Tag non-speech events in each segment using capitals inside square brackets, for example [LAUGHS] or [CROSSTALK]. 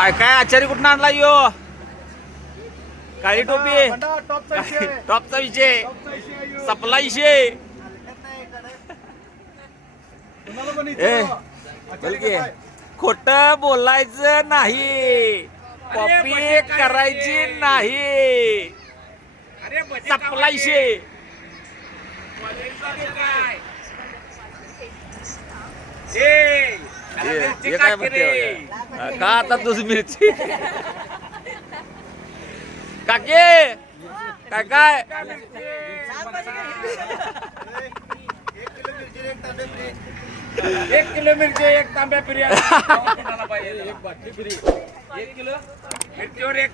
काय काय आचारी कुठं आणला यो? काळी टोपी. [LAUGHS] टॉपचा विषय. आहे. टॉपचा विषय. सपला ए? खोट बोलायचं नाही. कॉपी करायची नाही. सपला विषय. हे हे काय म्हणते बघा. का आता तुझ मिरची? काके! काय काय? एक किलो मिरची एक तांब्या पाहिजे एक बाटली फ्री एक किलो मिरचीवर एक.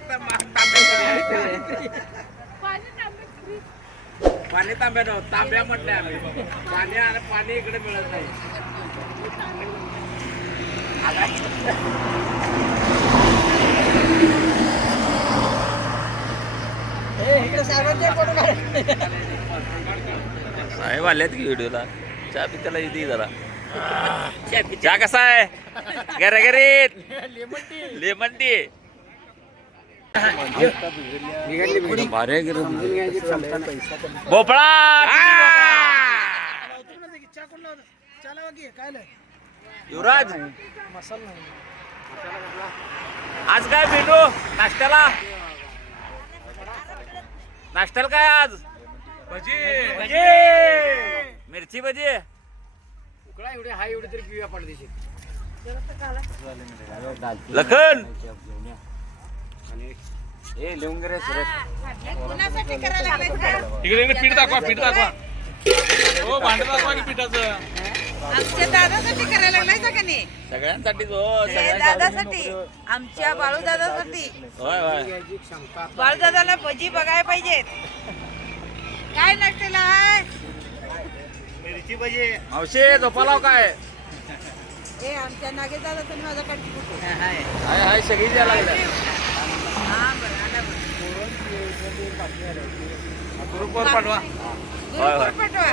पाणी तांब्या नव्ह तांब्या म्हटलं आम्ही. पाणी आणि पाणी इकडे मिळत नाही. साहेब आल्यात की व्हिडिओला? चहा पित्याला इथे जरा. चहा कसा आहे? गरगरीत लेमन टी. भारी आहे युवराज. आज काय भेटू? नाश्त्याला? नाश्त्याला काय आज? भजी. मिरची भजी. उकडा एवढे हा एवढे तरी पिऊया पडदेशी लखन. करायला लागलाय का? इकडे इकडे पीठ दाखवा पीठ दाखवा. हो भांड दाखवा की पिठाचं. आमच्या दादासाठी करायला लागलाय का नाही? सगळ्यांसाठीच हो सगळ्यांसाठी दादासाठी आमच्या बाळू दादासाठी होय होय. बाळू दादाला भजी बघायला पाहिजेत. काय नसतेला मावशे झोपालाव काय? हे आमच्या नागे दादा तुम्ही माझा कंटी कुठे? हाय हाय. सगळी द्यायला लागल्या. हा बरं आला ग्रुपवर पाठवा. होय, होय. पाठवा.